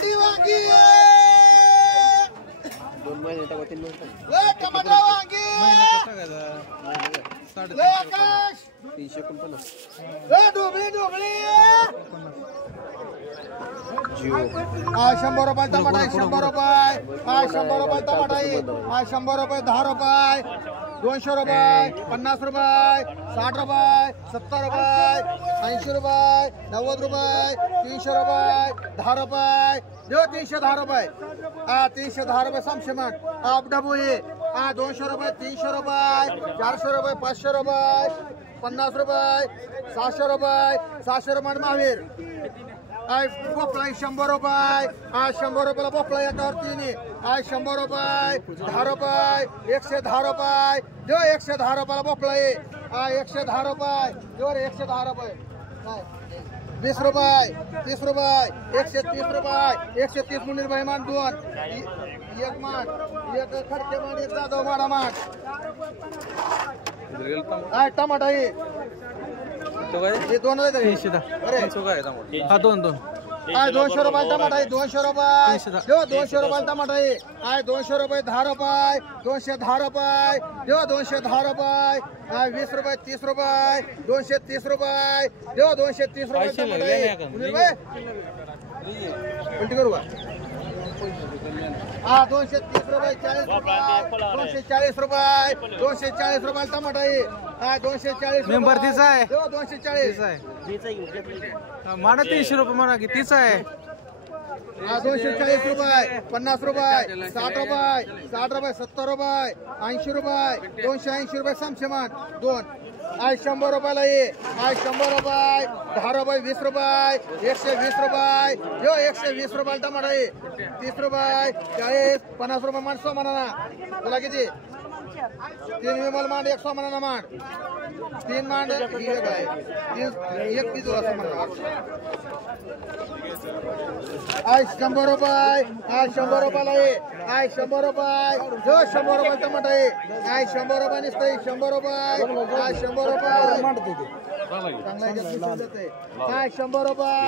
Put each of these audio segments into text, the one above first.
भेंडी वांगी 2 महिने टाका 3 महिने टमाटर वांगी आकाश 349 डोबळी 100 रुपये टमाटा 100 रुपये 100 रुपये टमाटा 100 रुपये 10 रुपये 200 रुपये 50 रुपये 60 रुपये 70 रुपये 80 रुपये 90 रुपये 300 रुपये 10 रुपये 310 रुपये 310 रुपये समशमान आप डबू ये 200 रुपये 300 रुपये 400 रुपये 500 रुपये 50 रुपये 700 रुपये 700 रुपये महावीर भोपळा 100 रुपये 100 रुपयाला भोपळा एकावरती 100 रुपये 10 रुपये 110 रुपये 110 रुपयाला भोपळा 110 रुपये 110 रुपये 20 रुपये 30 रुपये 130 रुपये 130 मुनीर भाई मान 2 एक मान एक खडके मान एक जाधव माडा मान टमाटा हे 2 अरे 200 रुपये टमाटा 200 रुपये 200 रुपये टमाटा 200 रुपये 10 रुपये 210 रुपये 210 रुपये 20 रुपये 30 रुपये 230 रुपये 230 रुपये उलटी करू का 230 रुपये 40 रुपये 240 रुपये 240 रुपये टमाटा 240 मेंबर तीच आहे 240 आहे माना 300 रुपये म्हणा की तीच आहे 240 रुपये 50 रुपये 60 रुपये 60 रुपये 70 रुपये 80 रुपये 280 रुपये समशमान 2 100 रुपयाला 100 रुपये 10 रुपये 20 रुपये 120 रुपये 120 रुपये टमाटा 30 रुपये 40 50 रुपये मांड 100 म्हणा तुला किती 3 विमल मांड 100 म्हणा मांड 3 मांड एक आहे 31 असं म्हणा 100 रुपये 100 रुपयाला 100 रुपये 100 रुपये टमाटा 100 रुपये नुसतं 100 रुपये 100 रुपये चांगला 100 रुपये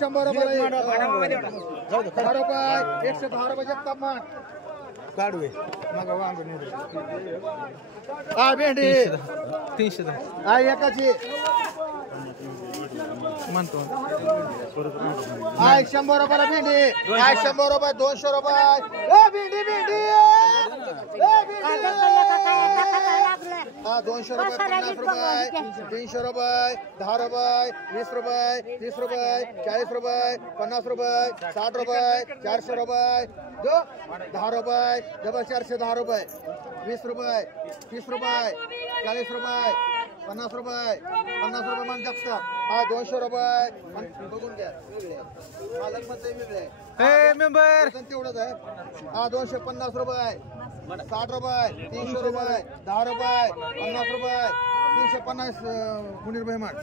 100 रुपये 10 रुपये 110 रुपये जगताप मान काढवे मग वांग भेंडी 300 एकाची म्हणतो 100 रुपयाला भेंडी 100 रुपये 200 रुपये भेंडी 200 रुपये 50 रुपये 300 रुपये 10 रुपये 20 रुपये 30 रुपये 40 रुपये 50 रुपये 60 रुपये 400 रुपये 10 रुपये 410 रुपये 20 रुपये 30 रुपये 40 रुपये 50 रुपये मान जागता 200 रुपये बघून घ्या मालक मध्ये वेगळे मेंबर तेवढंच आहे 250 रुपये 60 रुपये 300 रुपये 10 रुपये 50 रुपये 350 मुनीर भाई मान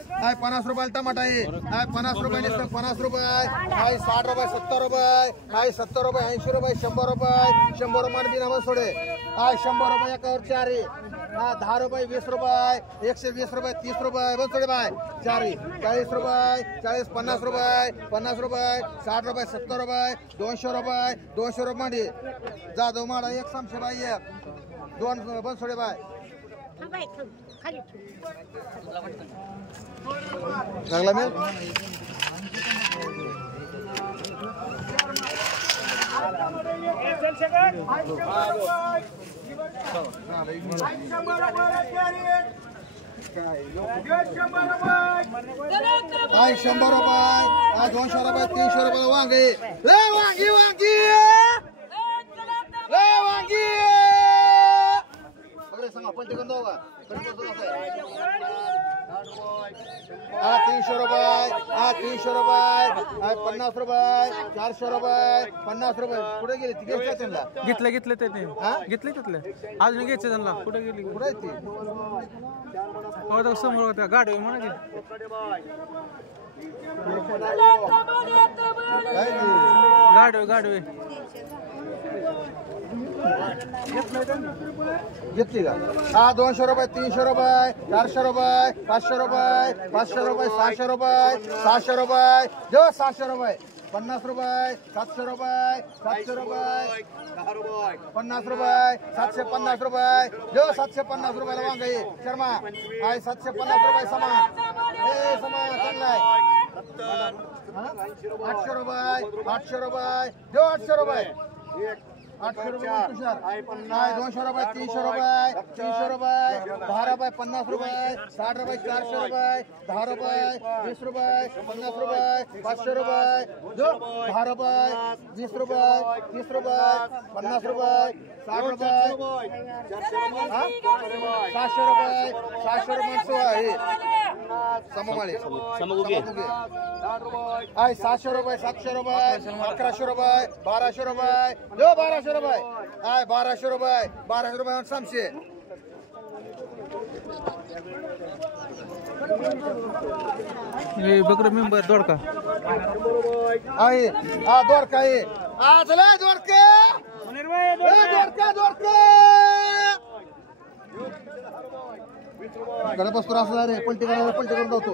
50 रुपये टमाटा 50 रुपये 50 रुपये 60 रुपये 70 रुपये 70 रुपये 80 रुपये 100 रुपये 100 रुपये बिना सोडे 100 रुपये एकावर 4 10 रुपये 20 रुपये 120 रुपये 30 रुपये बस थोडे बाय 40 रुपये 40 50 रुपये 50 रुपये 60 रुपये 70 रुपये 200 रुपये 200 रुपये मध्ये जाधव माडा एक समशे बाई एक 2 बस थोडे बाय चांगला मिळ आई 100 रुपये 200 रुपये 300 रुपये वांगी वांगी वांगी वांगी सांगा पण ते कोण का 300 रुपये 300 रुपये 50 रुपये 400 रुपये 50 रुपये कुठे गेले तिथे त्यांना घेतले ते घेतले अजून घ्यायचे त्यांना कुठे गेली कुठे ती समोर गाडी म्हणा गाडवे घेतली का 200 रुपये 300 रुपये 400 रुपये 500 रुपये 500 रुपये 600 रुपये 700 रुपये 700 रुपये 50 रुपये 700 रुपये 700 रुपये 50 रुपये 750 रुपये जो 750 रुपयाला वांगा आहे शर्मा आहे 750 रुपये समा हे समा चांगला आहे 800 रुपये 800 रुपये जो 800 रुपये 800 रुपये तुषार आहे 200 रुपये 300 रुपये 300 रुपये 10 रुपये 50 रुपये 60 रुपये 400 रुपये 10 रुपये 20 रुपये 50 रुपये 500 रुपये जो 10 रुपये 20 रुपये 30 रुपये 50 रुपये 60 रुपये 700 रुपये 700 रुपये आहे सममाळे आहे 700 रुपये 700 रुपये 1100 रुपये 1200 रुपये जो 1200 रुपये आहे 1200 रुपये 1200 रुपये 700 हे बकरी मेंबर दोडका आहे हा दोडका आहे हा चला दोडका दोडका दोडका कडे बसतो असला रे पलटी करायला पलटी करून जातो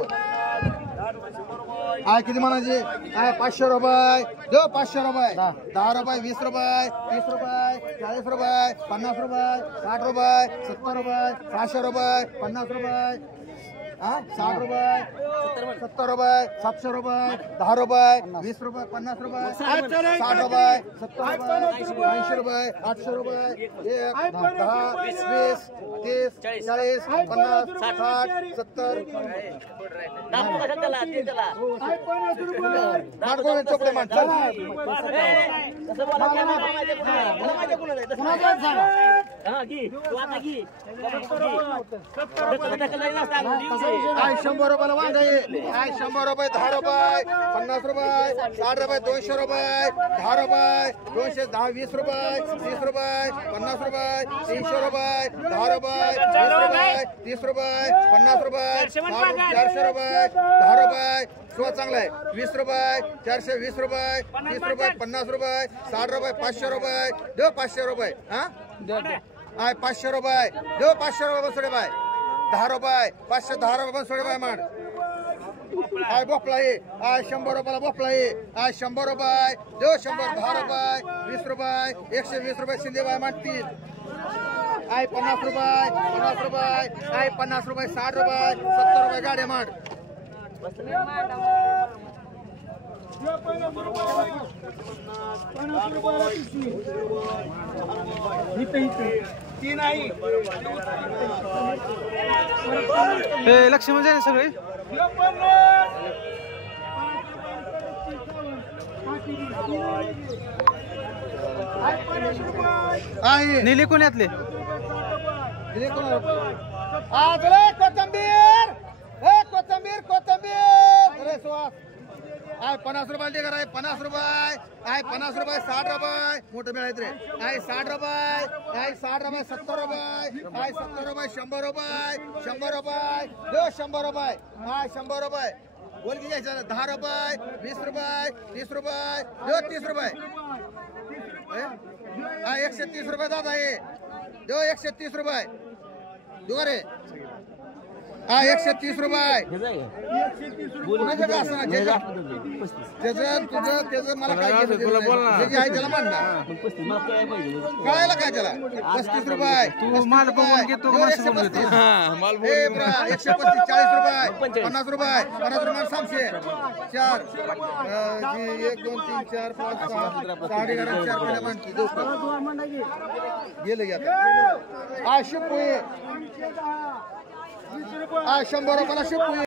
आहे किती म्हणायचे आहे 500 रुपये जो 500 रुपये 10 रुपये 20 रुपये 30 रुपये 40 रुपये 50 रुपये 60 रुपये 70 रुपये 600 रुपये 50 रुपये 60 रुपये 70 रुपये 700 रुपये 10 रुपये 20 रुपये 50 रुपये 60 रुपये 70 रुपये 80 रुपये 800 रुपये 1 10 20 30 40 50 60 70 चोपडे मान आहे 100 रुपयाला वांगा आहे 100 रुपये 10 रुपये 50 रुपये 60 रुपये 200 रुपये 10 रुपये 200 10 20 रुपये 30 रुपये 50 रुपये 300 रुपये 10 रुपये 20 रुपये 30 रुपये 50 रुपये 400 रुपये 10 रुपये सुवा चांगला आहे 20 रुपये 420 रुपये 30 रुपये 50 रुपये 60 रुपये 500 रुपये देऊ 500 रुपये आहे 500 रुपये देऊ 500 रुपये बसोडे बाय 10 रुपये 510 रुपये बसोडे बाय माड आहे बोपला आहे 100 रुपयाला बोपला आहे 100 रुपये देऊ 100 10 रुपये 20 रुपये 120 रुपये शिंदे बाय माड 3 आहे 50 रुपये 50 रुपये आहे 50 रुपये 60 रुपये 70 रुपये गाड्या माड हे लक्ष्मण जाय सगळे आहे निले कोण्यातले कोथंबीर कोथंबीर कोथंबीर अरे सुहास आहे 50 रुपये दे आहे 50 रुपये आहे 50 रुपये 60 रुपये मोठं मिळायचं रे आहे 60 रुपये आहे 60 रुपये 70 रुपये आहे 70 रुपये 100 रुपये 100 रुपये दे 100 रुपये आहे 100 रुपये बोल की घ्यायचं 10 रुपये 20 रुपये 30 रुपये दे 30 रुपये हा 130 रुपये दादा आहे दे 130 रुपये दो रे हा 130 रुपये त्याचं मला काय आहे त्याला म्हणणार कळायला काय त्याला 35 रुपये तू माल बघून घेतो का माणसं बघून घेतो? 135 40 रुपये 50 रुपये 50 रुपये 700 4 1 2 3 4 5 6 4 गेले आता 100 रुपयाला शिप